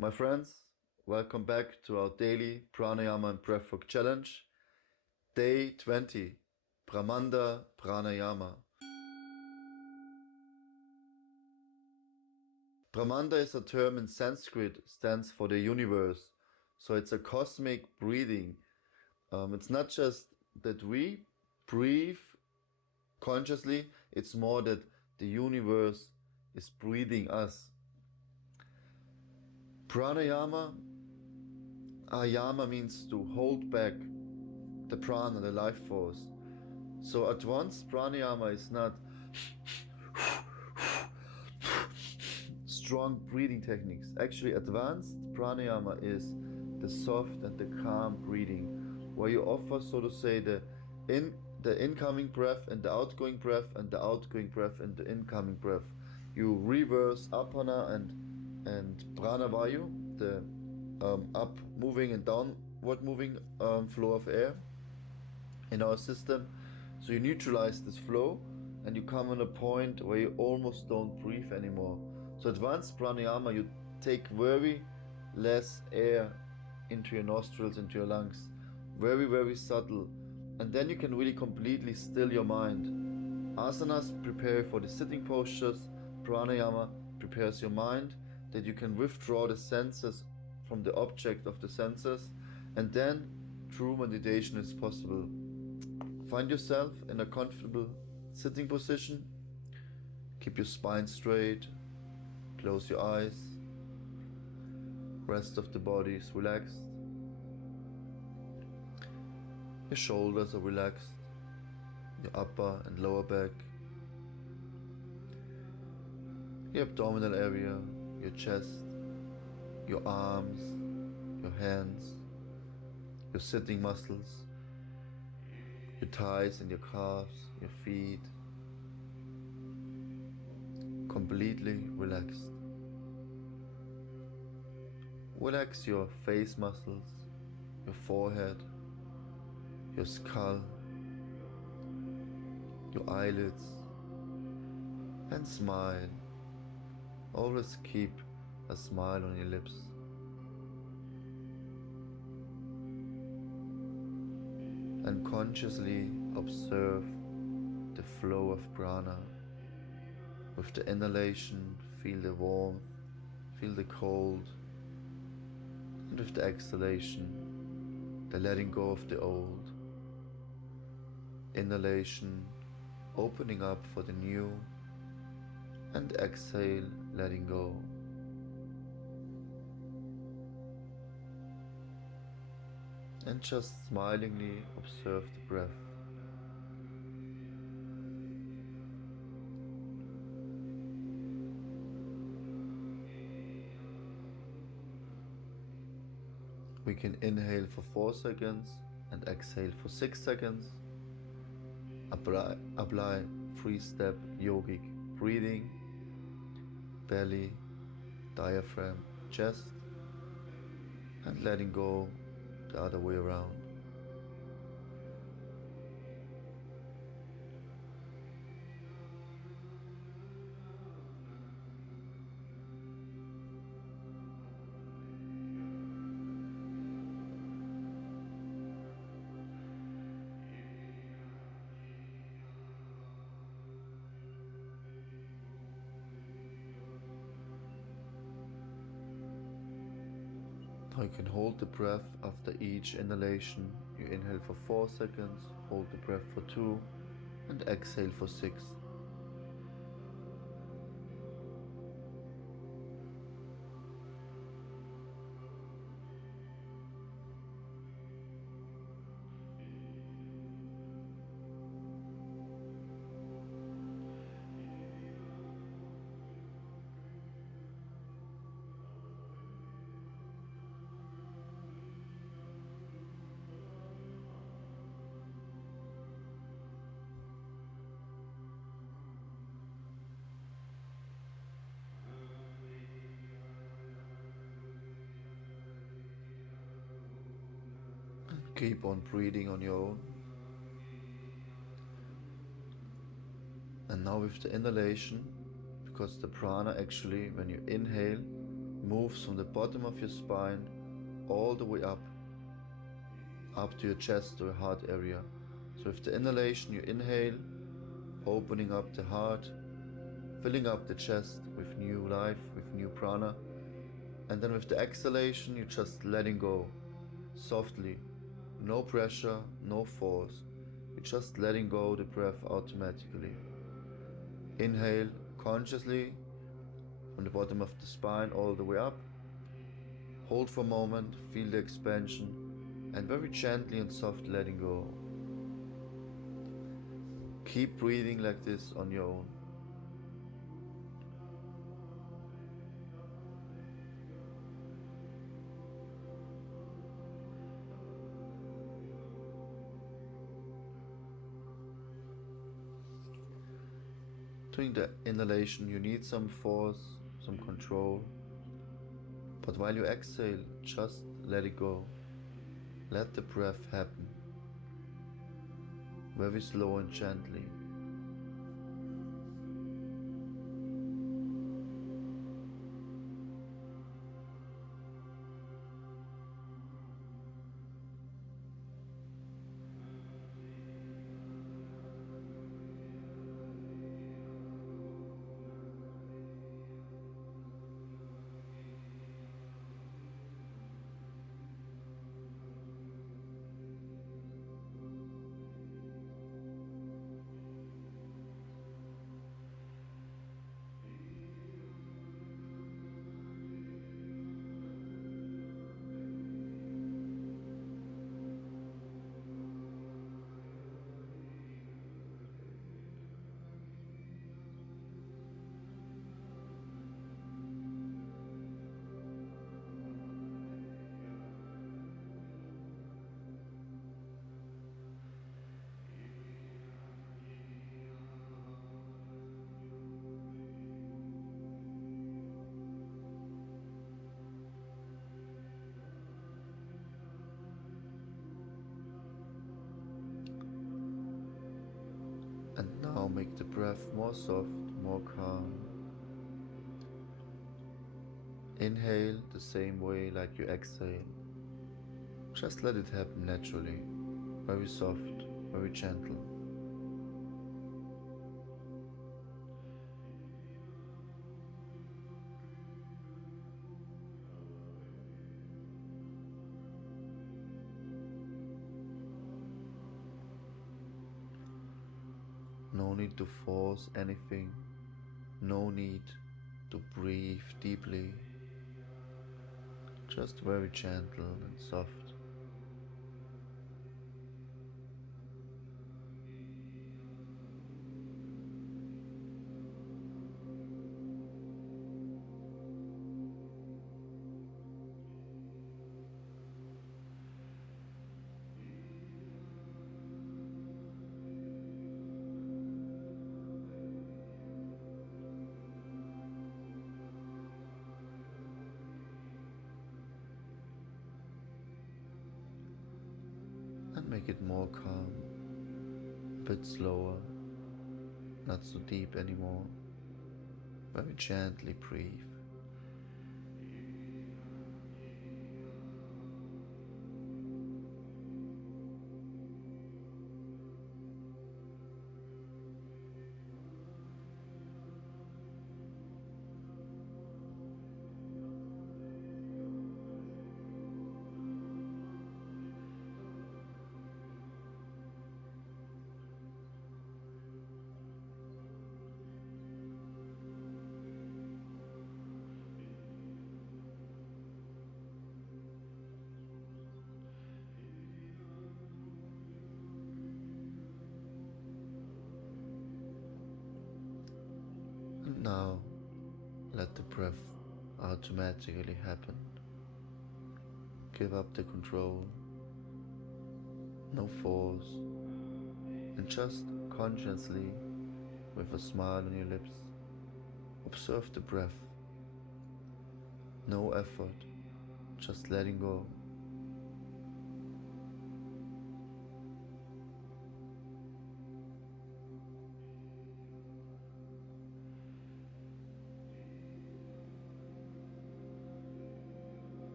My friends, welcome back to our daily Pranayama and Breathwork challenge. Day 20, Brahmanda Pranayama. Brahmanda is a term in Sanskrit, stands for the universe. So it's a cosmic breathing. It's not just that we breathe consciously, it's more that the universe is breathing us. Pranayama, ayama means to hold back the prana, the life force. So advanced pranayama is not strong breathing techniques. Actually, advanced pranayama is the soft and the calm breathing, where you offer, so to say, the incoming breath and the outgoing breath and the outgoing breath and the incoming breath. You reverse apana and pranavayu, the up moving and downward moving flow of air in our system. So you neutralize this flow and you come on a point where you almost don't breathe anymore. So advanced pranayama, you take very less air into your nostrils, into your lungs, very, very subtle. And then you can really completely still your mind. Asanas prepare for the sitting postures. Pranayama prepares your mind that you can withdraw the senses from the object of the senses, and then true meditation is possible. Find yourself in a comfortable sitting position. Keep your spine straight. Close your eyes. Rest of the body is relaxed. Your shoulders are relaxed. Your upper and lower back. Your abdominal area, your chest, your arms, your hands, your sitting muscles, your thighs and your calves, your feet. Completely relaxed. Relax your face muscles, your forehead, your skull, your eyelids, and smile. Always keep a smile on your lips. And consciously observe the flow of prana. With the inhalation, feel the warmth, feel the cold. And with the exhalation, the letting go of the old. Inhalation, opening up for the new. And exhale, letting go. And just smilingly observe the breath. We can inhale for 4 seconds and exhale for 6 seconds. Apply 3-step yogic breathing. Belly, diaphragm, chest, and letting go the other way around. Now you can hold the breath after each inhalation. You inhale for 4 seconds, hold the breath for 2, and exhale for 6. Keep on breathing on your own. And now with the inhalation, because the prana actually, when you inhale, moves from the bottom of your spine all the way up to your chest or heart area. So with the inhalation, you inhale, opening up the heart, filling up the chest with new life, with new prana. And then with the exhalation, you're just letting go, softly. No pressure, no force. You're just letting go the breath automatically. Inhale consciously from the bottom of the spine all the way up. Hold for a moment, feel the expansion, and very gently and soft letting go. Keep breathing like this on your own. During the inhalation, you need some force, some control. But while you exhale, just let it go. Let the breath happen. Very slow and gently. And now make the breath more soft, more calm. Inhale the same way like you exhale. Just let it happen naturally, very soft, very gentle. No need to force anything, no need to breathe deeply, just very gentle and soft. And make it more calm, a bit slower, not so deep anymore. Very gently breathe. And now, let the breath automatically happen. Give up the control, no force, and just consciously, with a smile on your lips, observe the breath. No effort, just letting go.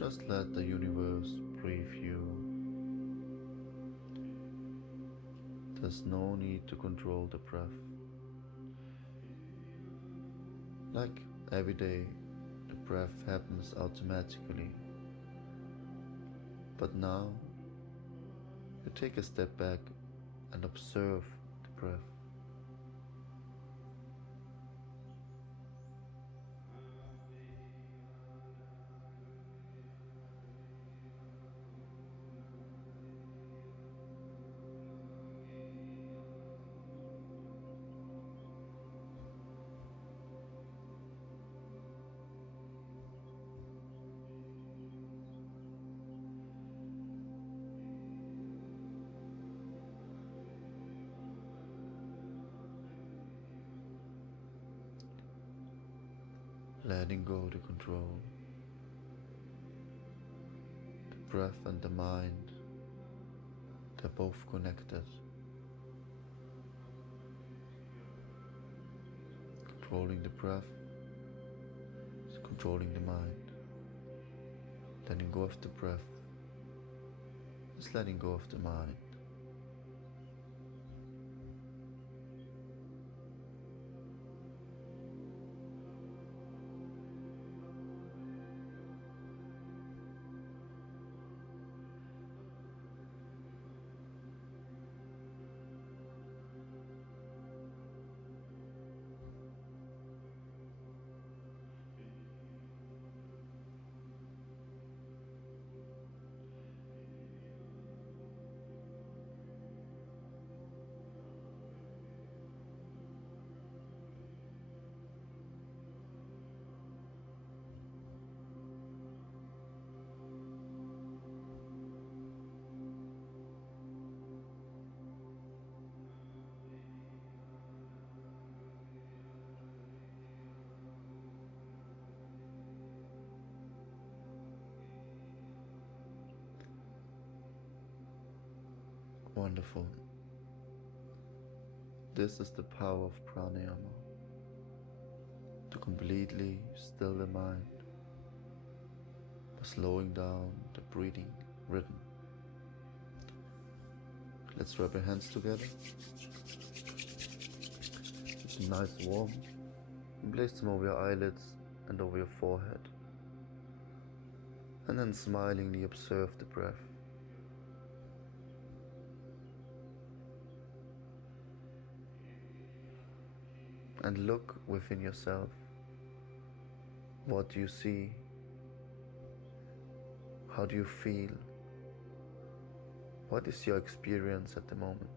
Just let the universe breathe you. There's no need to control the breath. Like every day, the breath happens automatically. But now, you take a step back and observe the breath. Letting go the control. The breath and the mind, they're both connected. Controlling the breath is controlling the mind. Letting go of the breath is letting go of the mind. Wonderful. This is the power of pranayama. To completely still the mind by slowing down the breathing rhythm. Let's rub our hands together. Keep them nice and warm. And place them over your eyelids and over your forehead. And then smilingly observe the breath. And look within yourself. What do you see? How do you feel? What is your experience at the moment?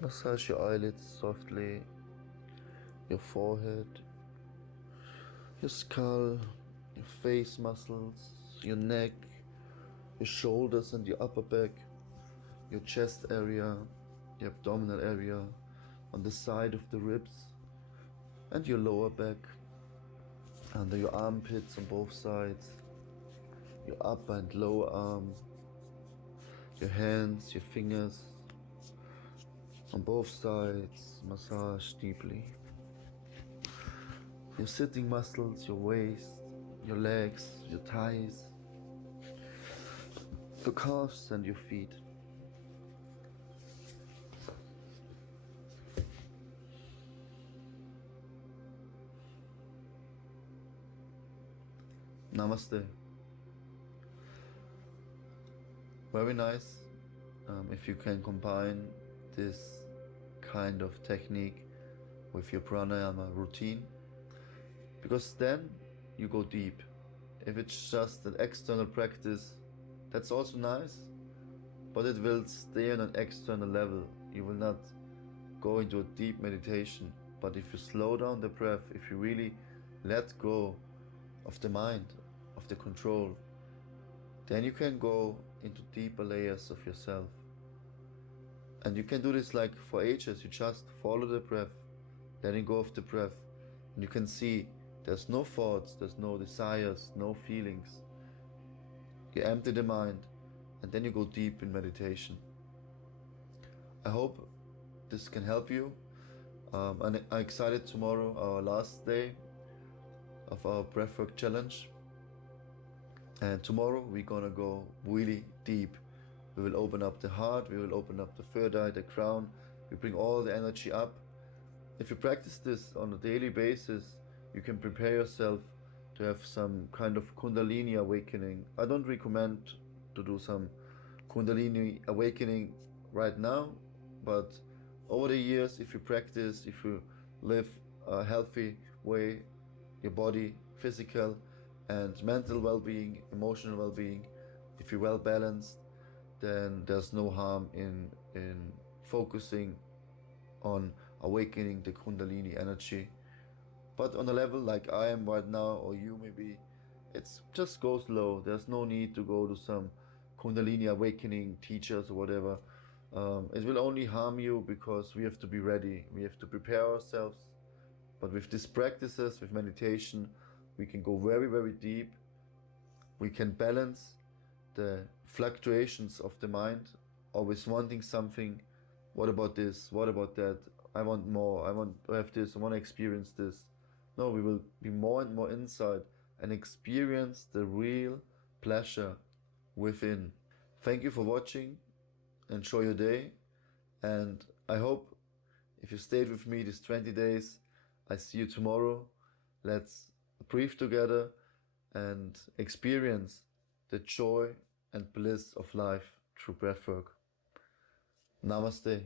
Massage your eyelids softly, your forehead, your skull, your face muscles, your neck, your shoulders and your upper back, your chest area, your abdominal area, on the side of the ribs, and your lower back, under your armpits on both sides, your upper and lower arm, your hands, your fingers, on both sides, massage deeply. Your sitting muscles, your waist, your legs, your thighs, your calves and your feet. Namaste. Very nice if you can combine this kind of technique with your pranayama routine, because then you go deep. If it's just an external practice, that's also nice, but it will stay on an external level. You will not go into a deep meditation. But if you slow down the breath, if you really let go of the mind, of the control, then you can go into deeper layers of yourself. And you can do this like for ages. You just follow the breath, letting go of the breath. And you can see there's no thoughts, there's no desires, no feelings. You empty the mind, and then you go deep in meditation. I hope this can help you. And I'm excited tomorrow, our last day of our breathwork challenge. And tomorrow we're gonna go really deep. We will open up the heart, we will open up the third eye, the crown. We bring all the energy up. If you practice this on a daily basis, you can prepare yourself to have some kind of Kundalini awakening. I don't recommend to do some Kundalini awakening right now, but over the years, if you practice, if you live a healthy way, your body, physical and mental well-being, emotional well-being, if you're well balanced, then there's no harm in focusing on awakening the Kundalini energy. But on a level like I am right now, or you maybe, it's just go slow. There's no need to go to some Kundalini awakening teachers or whatever. It will only harm you because we have to be ready. We have to prepare ourselves. But with these practices, with meditation, we can go very, very deep. We can balance the fluctuations of the mind, always wanting something. What about this? What about that? I want more. I want to have this. I want to experience this. No, we will be more and more inside and experience the real pleasure within. Thank you for watching. Enjoy your day. And I hope if you stayed with me these 20 days, I see you tomorrow. Let's breathe together and experience the joy and bliss of life through breathwork. Namaste.